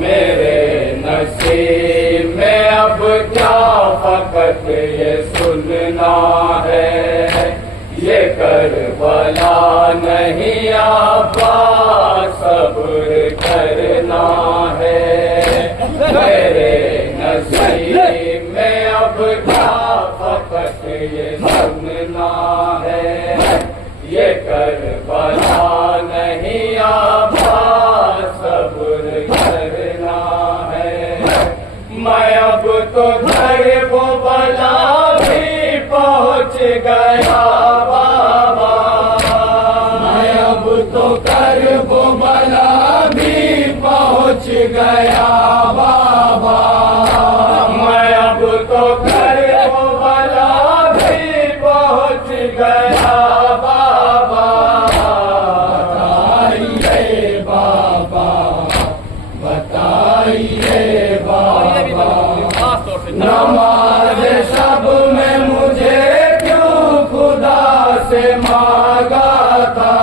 मेरे नसीब में अब क्या फकत ये सुन करना है, ये करबला नहीं आपा सब्र करना है। मेरे नसीब में अब क्या फकत ये सुनना है, ये करबला नहीं आपा सब्र करना है। मैं अब तो घर वो बला भी पहुँच गया बाबा, मैं अब तो घर वो बला भी पहुँच गया बाबा, मैं अब तो घर वो बला भी पहुँच गया बाबा। बताइए बाबा, बताइए बाबा, नमाज शब में मुझे क्यों खुदा से मांगा था।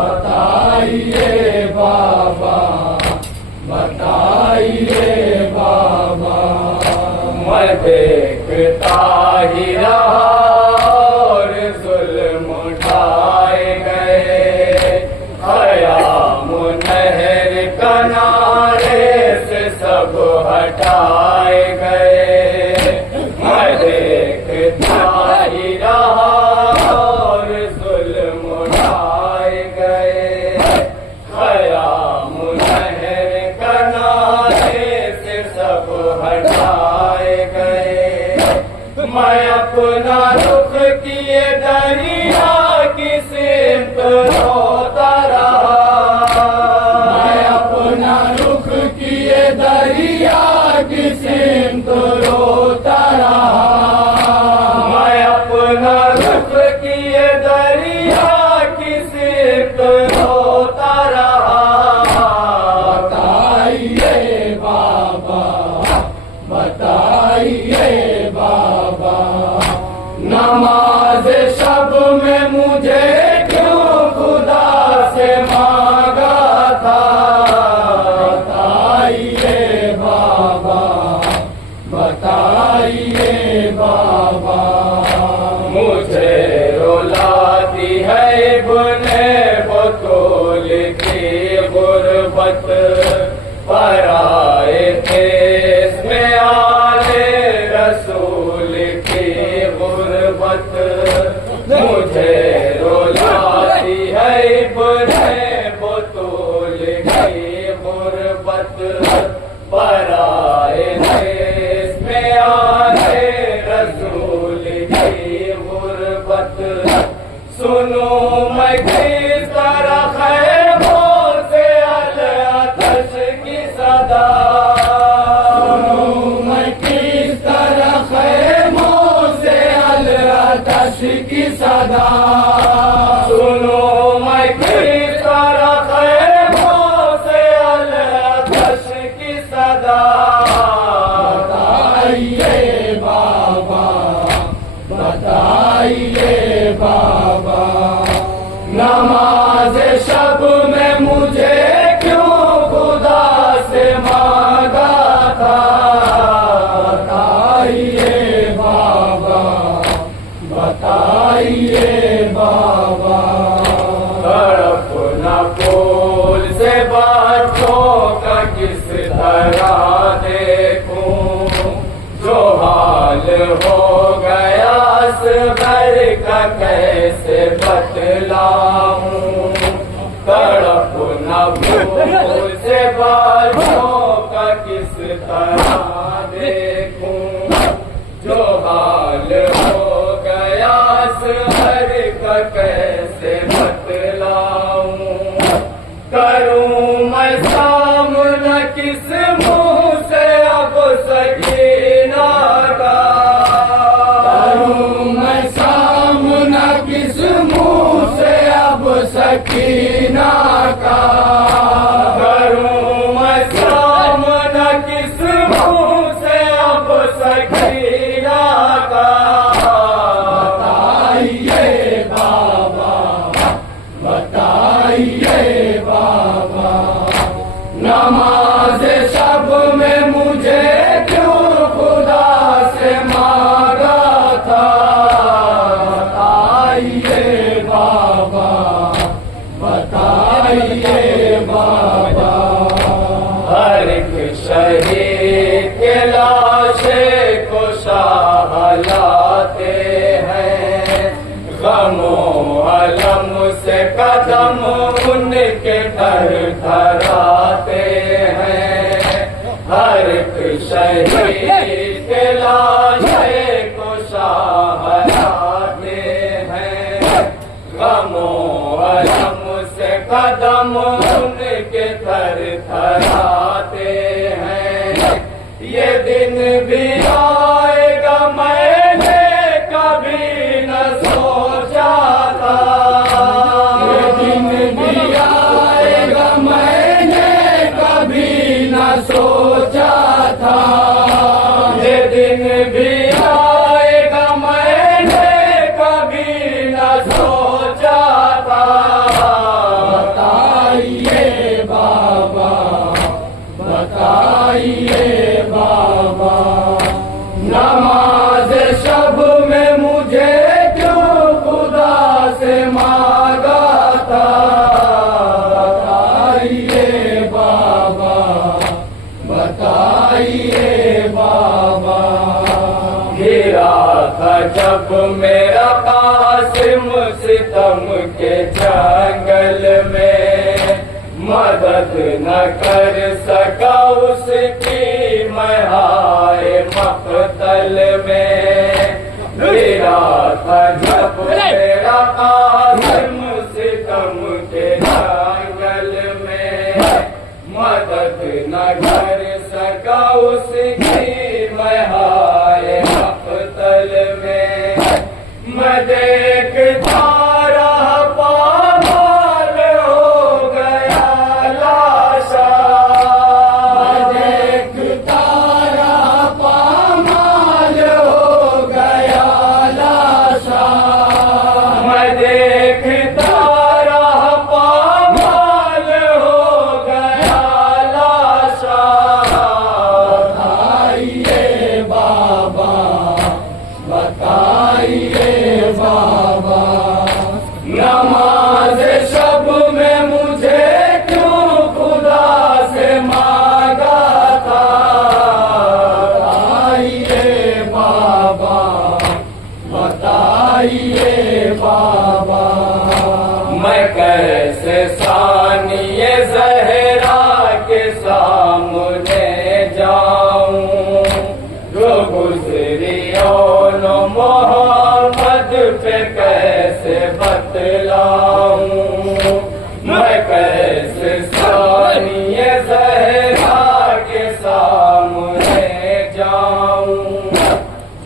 बताइए बाबा, बताइए बाबा। मैं देखता ही रहा और जुल्म उठाए गए, ख़याम नहर किनारे से सब हटाए गए। मैं देखता ही रहा और जुल्म उठाए गए, ख़याम नहर किनारे से सब हटाए गए। मैं अपना रुख किए दरिया की सिमत रोता रहा, मैं अपना रुख किए दरिया की सिमत रोता रहा, मैं अपना रुख किए दरिया की सिमत रोता रहा। बताइए बाबा, बताइए बाबा, नमाज शब में मुझे क्यों खुदा से मांगा था। बताइए बाबा, बताइए बाबा। मुझे रुलाती है बुने बतूल की गुर्बत, पराए देश में आले रसूल की गुर्बत। मुझे रुलाती है बुने बतूल की गुर्बत, पराए देश में आले रसूल की गुर्बत। सुनो मैं किस तरह खैमों से अल-अतश की सदा, सुनो मैं किस तरह खैमों से अल-अतश की सदा, सुनो मैं किस तरह खैमों से अल-अतश की सदा। बताइए बाबा, बताइए बाबा, नमाज शब में मुझे क्यों खुदा से मांगा था। बताइए बाबा, बताइए बाबा। तड़प न फूल से बातों का किस तरह देखूं, जो हाल हो गया असगर का कैसे बतलाऊं। तड़प न फूल से बातों का किस तरह देखूं, जो हाल हो गया असगर का कैसे बतलाऊं। करूं मैं सामना किस मुंह से अब सकीना का, करूं मैं सामना किस मुंह से अब सकीना का, करूं मैं सामना किस मुंह से अब सकीना का। बताइए बाबा, बताइए बाबा, नमाज शब में मुझे क्यों खुदा से मांगा था। चलाते हैं। गमों अलम से कदम उनके थर थराते हैं। हर एक शहीद के लाशे को सहराते हैं। गमों अलम से कदम उनके थर थराते हैं। ये दिन भी आएगा मैंने कभी न सोचा था। ये दिन भी आएगा मैंने कभी न सोचा था। ये दिन भी आएगा मैंने कभी न सोचा था। बताइए बाबा, बताइए बाबा, नमाज शब में मुझे क्यों खुदा से मांगा था। बताइए बाबा, बताइए बाबा। गिरा था जब मेरा कासिम सितम के जंगल में, मदद न कर सका उसकी मैं हाय मक़तल में। गिरा था जब मेरा कासिम सितम के जंगल में, मदद न कर सका उसकी मैं हाय मक़तल में। मैं देखता रहा पामाल हो गया लाशा। मैं देखता रहा पामाल हो गया लाशा। मैं देखता रहा पामाल हो गया लाशा। बताइए बाबा, बताइए बाबा, नमाज शब में मुझे क्यों खुदा से मांगा था। बताइए बाबा, बताइए बाबा। मैं कैसे सानिए ज़हरा के सामने जाऊं, जो गुजरी ओनो मोहम्मद पे कैसे बतलाऊं। मैं कैसे सानिए ज़हरा के सामने जाऊं,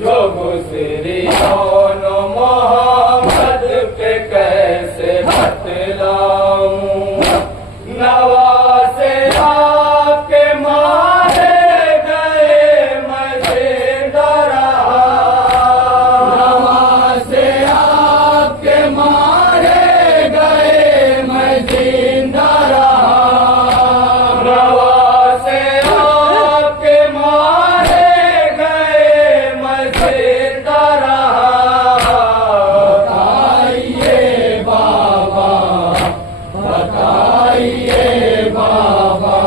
जो गुजरी ओनो मोहम्मद पे कैसे बतलाऊं। नवासे आपके मारे गए मैं जिंदा रहा। नवासे आपके मारे गए मैं जिंदा रहा। नवासे आपके मारे गए मैं जिंदा रहा। बताइए बाबा, बताइए बाबा,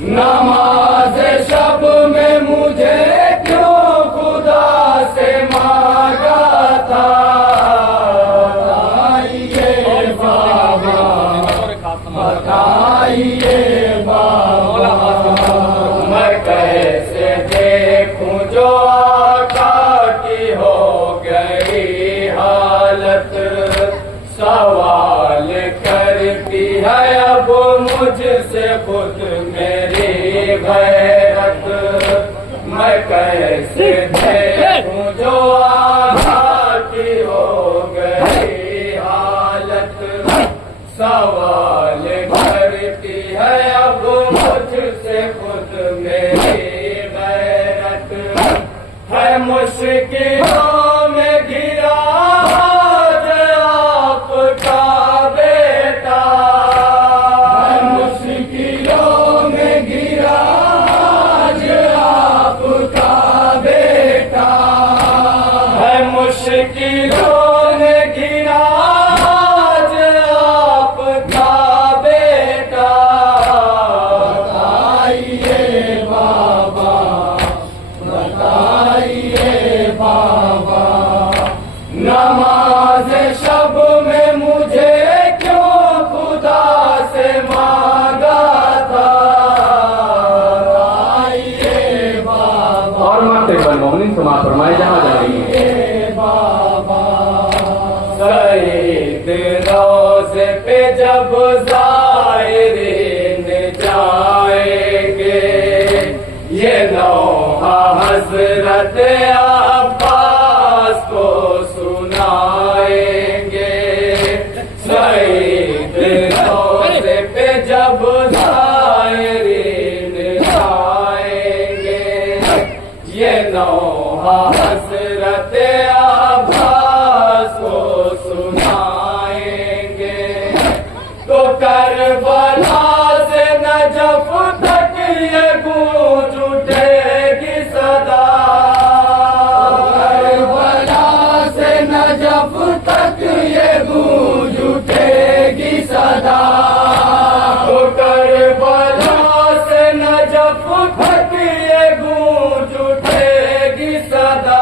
नमाज शब में मुझे क्यों खुदा से मांगा था। बताइए बाबा, बताइए बाबा। मैं कैसे देखूं जो आका की हो गई हालत। सवाल करती है अब मुझसे खुद मेरी गैरत। मैं कैसे देखूं जो आका की हो गई हालत। सवाल करती है अब मुझसे खुद मेरी गैरत। है मुश्किलों में घिरा आज आपका बेटा। है मुश्किलों में घिरा आज आपका बेटा। है मुश्किलों में घिरा आज आपका बेटा। बताइए बाबा, बताइए बाबा।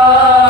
का